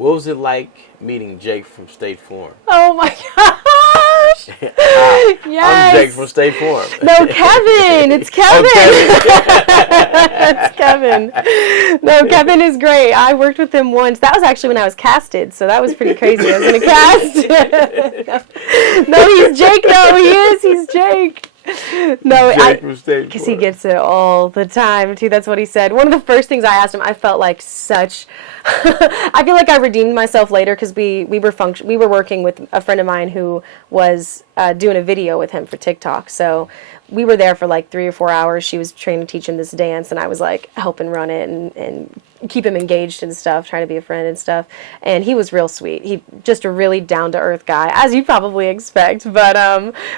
What was it like meeting Jake from State Farm? Oh my gosh! Yes. I'm Jake from State Farm. No, Kevin. It's Kevin. It's Kevin. No, Kevin is great. I worked with him once. That was actually when I was casted, so that was pretty crazy. I was in a cast. No, he's Jake. No, he is. He's Jake. No, because he gets it all the time too. That's what he said. One of the first things I asked him, I felt like such. I feel like I redeemed myself later because we were working with a friend of mine who was doing a video with him for TikTok. So we were there for like 3 or 4 hours. She was trying to teach him this dance, and I was like helping run it and keep him engaged and stuff, trying to be a friend and stuff. And he was real sweet. He just a really down to earth guy, as you probably expect. But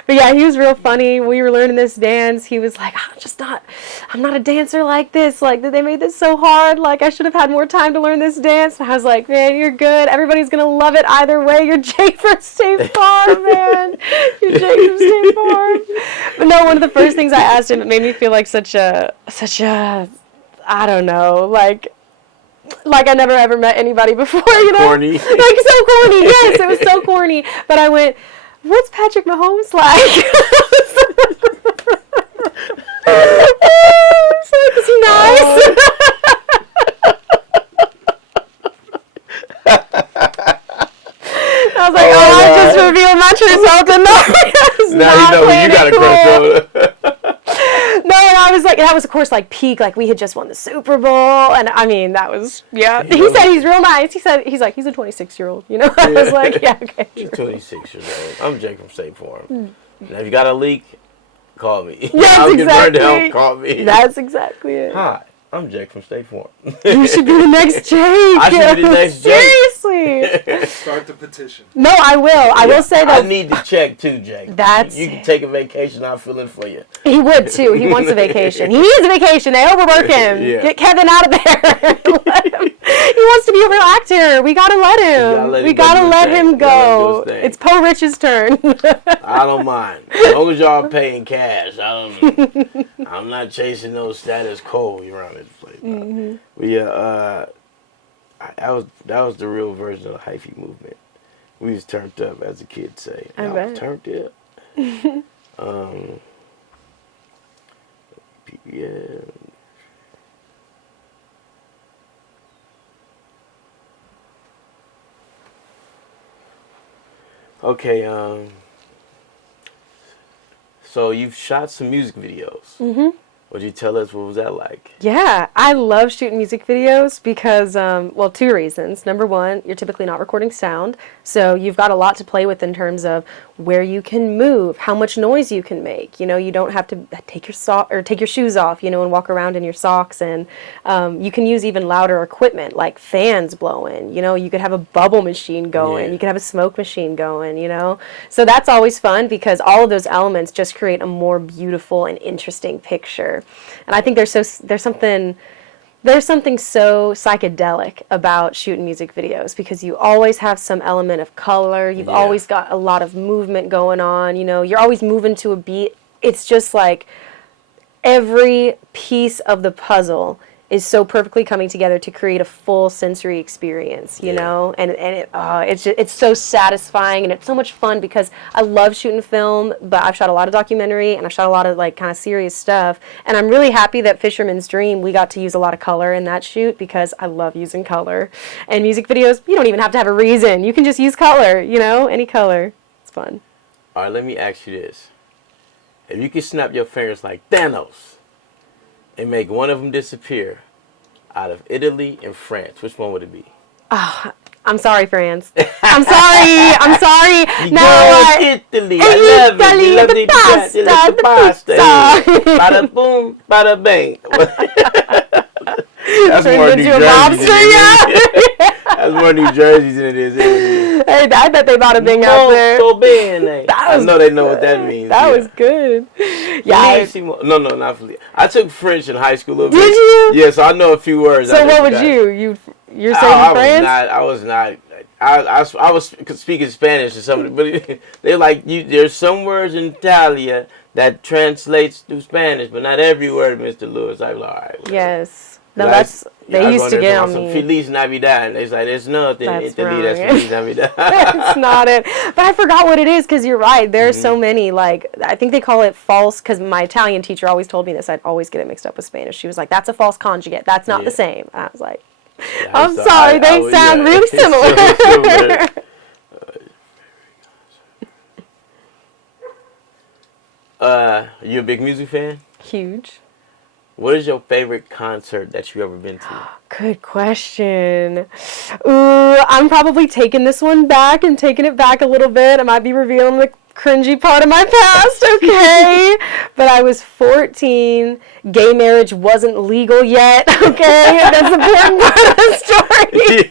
yeah, he was real funny. We were learning this dance. He was like, I'm not a dancer like this. Like, they made this so hard. Like, I should have had more time to learn this dance. And I was like, man, you're good. Everybody's gonna love it either way. You're Jake from State Farm, man. You're Jake from State Farm. But no, one of the first things I asked him, it made me feel like such a I don't know, like I never ever met anybody before, you know? Corny. Like, so corny, yes, it was so corny. But I went, what's Patrick Mahomes like? So, is he nice? I was like, I just revealed my true self to know. Now you know you got a crush over. No, and I was like, that was of course like peak, like we had just won the Super Bowl, and I mean that was He said he's real nice. He's like he's a 26-year-old, you know. I was like, yeah, okay. He's 26 years old. I'm Jake from State Farm. Now if you got a leak, call me. Yes, exactly. Help, call me. That's exactly it. Hi, I'm Jake from State Farm. You should be the next Jake. I should be the next Jake. Seriously. Start the petition. No, I will. I will say that. I need to check too, Jake. You can take a vacation. I'm feeling for you. He would too. He wants a vacation. He needs a vacation. They overwork him. Yeah. Get Kevin out of there. He wants to be a real actor. We gotta let him. We gotta let him go. It's Poe Rich's turn. I don't mind. As long as y'all paying cash. I'm not chasing no status quo around this place. Mm-hmm. But yeah, that was the real version of the hyphy movement. We was turned up, as the kids say. I bet. Turned up. Yeah. Okay, so you've shot some music videos. Mm-hmm. Would you tell us what was that like? Yeah, I love shooting music videos because, well, 2 reasons. Number one, you're typically not recording sound, so you've got a lot to play with in terms of where you can move, how much noise you can make. You know, you don't have to take your shoes off, you know, and walk around in your socks, and you can use even louder equipment like fans blowing. You know, you could have a bubble machine going, you could have a smoke machine going. You know, so that's always fun because all of those elements just create a more beautiful and interesting picture. And I think there's something so psychedelic about shooting music videos because you always have some element of color. You've always got a lot of movement going on. You know, you're always moving to a beat. It's just like every piece of the puzzle is so perfectly coming together to create a full sensory experience, you know, and it's so satisfying and it's so much fun because I love shooting film, but I've shot a lot of documentary and I've shot a lot of like kind of serious stuff, and I'm really happy that Fisherman's Dream, we got to use a lot of color in that shoot because I love using color. And music videos, you don't even have to have a reason. You can just use color, you know, any color. It's fun. All right, let me ask you this. If you could snap your fingers like Thanos and make one of them disappear out of Italy and France, which one would it be? Oh, I'm sorry, France. I'm sorry. Now Italy. I love it. You love the pasta. Bada boom, bada bang. That's more New Jersey. That's more New Jersey than it is Italy. Hey, I bet they bada bing out there. I know they know what that means. That was good. Yeah. No, not Felicia. I took French in high school a little bit. Did you? Yeah, so I know a few words. So what would you? You're saying France? I was not. I was speaking Spanish or something, but they're like, there's some words in Italia that translates to Spanish, but not every word, Mr. Lewis. I'm like, all right. Yes. No, that's they used to get on some me. Feliz Navidad, and they like, there's nothing in That's Italy that's wrong. Feliz Navidad. That's not it. But I forgot what it is because you're right. There's so many, like, I think they call it false, because my Italian teacher always told me this. I'd always get it mixed up with Spanish. She was like, that's a false conjugate. That's not the same. I was like, I'm sorry. They sound really similar. You a big music fan? Huge. What is your favorite concert that you ever been to? Good question. Ooh, I'm probably taking this one back and taking it back a little bit. I might be revealing the cringy part of my past, okay? But I was 14. Gay marriage wasn't legal yet, okay? That's the important part of the story.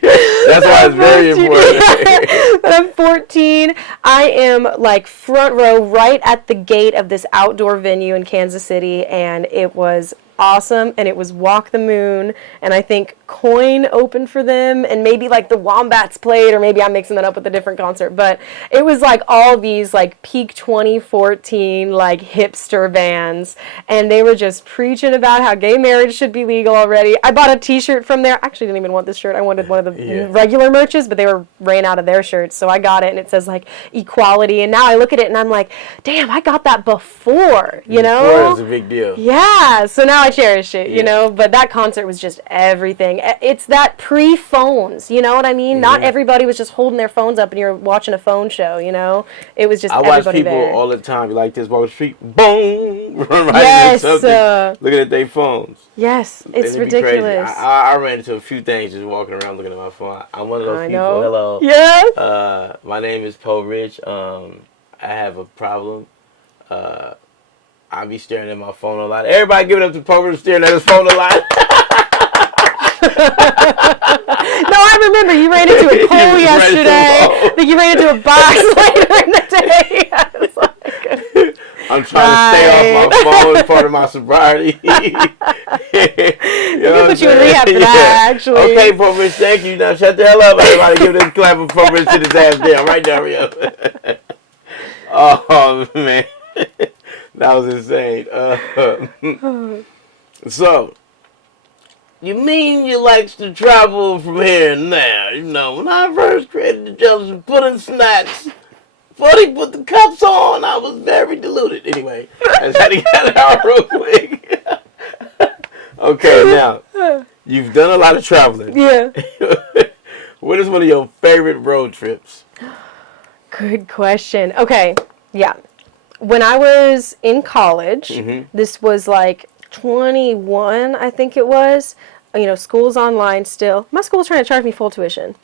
That's why it's very important. But I'm 14. I am like front row right at the gate of this outdoor venue in Kansas City, and it was awesome, and it was Walk the Moon, and I think Coin opened for them, and maybe like the Wombats played, or maybe I'm mixing that up with a different concert, but it was like all these like peak 2014 like hipster bands, and they were just preaching about how gay marriage should be legal already. I bought a t-shirt from there. I actually didn't even want this shirt. I wanted one of the regular merches, but they were ran out of their shirts, so I got it, and it says like equality, and now I look at it and I'm like, damn, I got that before, you know? Before it was a big deal. Yeah, so now I cherish it, you know, but that concert was just everything. It's that pre-phones, you know what I mean? Not everybody was just holding their phones up and you're watching a phone show, you know? It was just everybody there. I watch people all the time, you like this, walk the street, boom, run right into something, looking at their phones. Yes, it's ridiculous. I ran into a few things just walking around looking at my phone. I'm one of those people. Hello. Yes. My name is Poe Rich. I have a problem. I be staring at my phone a lot. Everybody give it up to Poe Rich staring at his phone a lot. No, I remember you ran into a pole yesterday. I think you ran into a box later in the day. I was like, I'm trying to stay off my phone. It's part of my sobriety. You put you in rehab for that, actually. Okay, Poe Rich, thank you. Now shut the hell up, everybody. Give this clap for Poe Rich to his ass down. Right now, Rio. Oh, man. That was insane. So, you mean you likes to travel from here and there? You know, when I first created the Jealous Pudding Snacks, before they put the cups on, I was very deluded. Anyway, I just had to get it out real quick. Okay, now, you've done a lot of traveling. Yeah. What is one of your favorite road trips? Good question. Okay, yeah. When I was in college, this was like 21, I think it was. You know, school's online still. My school's trying to charge me full tuition.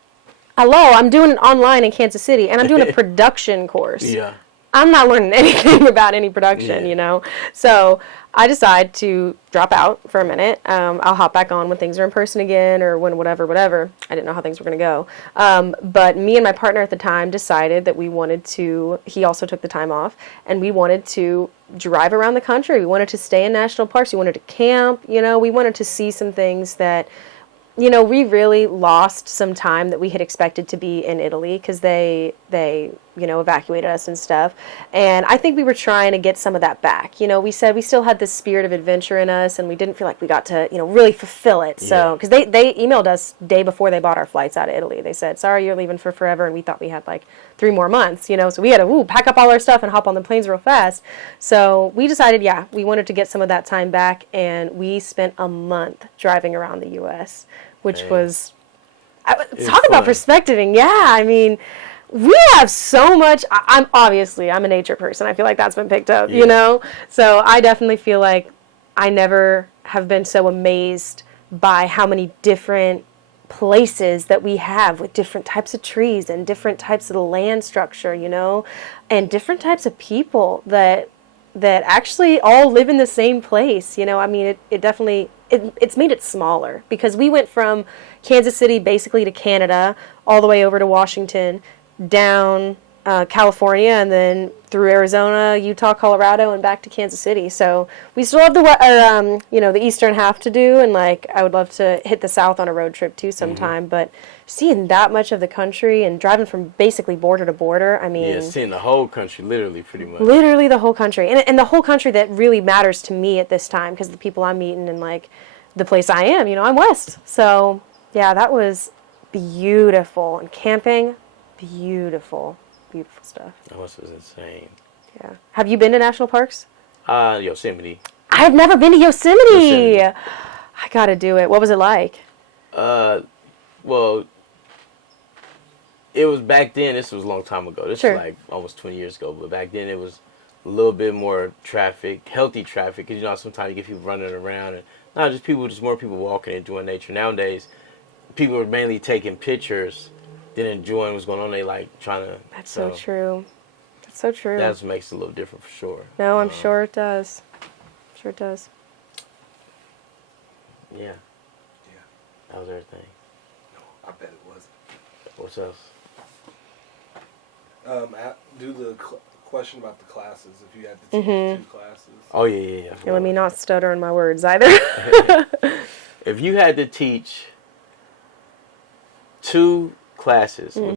Hello, I'm doing it online in Kansas City, and I'm doing a production course. Yeah. I'm not learning anything about any production, you know. So I decide to drop out for a minute. I'll hop back on when things are in person again, or when whatever. I didn't know how things were going to go. But me and my partner at the time decided that we wanted to, he also took the time off, and we wanted to drive around the country. We wanted to stay in national parks. We wanted to camp, you know. We wanted to see some things that, you know, we really lost some time that we had expected to be in Italy because they you know, evacuated us and stuff. And I think we were trying to get some of that back. You know, we said we still had this spirit of adventure in us, and we didn't feel like we got to, you know, really fulfill it. So, because they emailed us day before they bought our flights out of Italy. They said, sorry, you're leaving for forever. And we thought we had like 3 more months, you know. So we had to pack up all our stuff and hop on the planes real fast. So we decided, we wanted to get some of that time back. And we spent a month driving around the U.S., which was, talk about perspectiving. Yeah, I mean, we have so much. I'm a nature person. I feel like that's been picked up, you know? So I definitely feel like I never have been so amazed by how many different places that we have with different types of trees and different types of the land structure, you know, and different types of people that actually all live in the same place, you know? I mean, it definitely, it's made it smaller because we went from Kansas City basically to Canada, all the way over to Washington, down California, and then through Arizona, Utah, Colorado, and back to Kansas City. So we still have the eastern half to do, and like I would love to hit the south on a road trip too sometime. But seeing that much of the country and driving from basically border to border, I mean, seeing the whole country, literally, pretty much. Literally the whole country, and the whole country that really matters to me at this time because the people I'm meeting and like the place I am. I'm west. So, yeah, that was beautiful. And camping, beautiful. Beautiful stuff. That was insane. Yeah. Have you been to national parks? Yosemite. I've never been to Yosemite. I gotta do it. What was it like? Well, it was back then. This was a long time ago. This Sure. was like almost 20 years ago. But back then it was a little bit more traffic, healthy traffic. Because sometimes you get people running around, and not just people, just more people walking and enjoying nature. Nowadays, people are mainly taking pictures than enjoying what's going on. They like trying to. That's so true. That's so true. That makes it a little different for sure. No, I'm sure it does. Sure it does. Yeah. That was everything. I bet it wasn't. What's else? Do the question about the classes, if you had to teach 2 classes. Oh, yeah. Let me not stutter on my words either. If you had to teach 2 classes,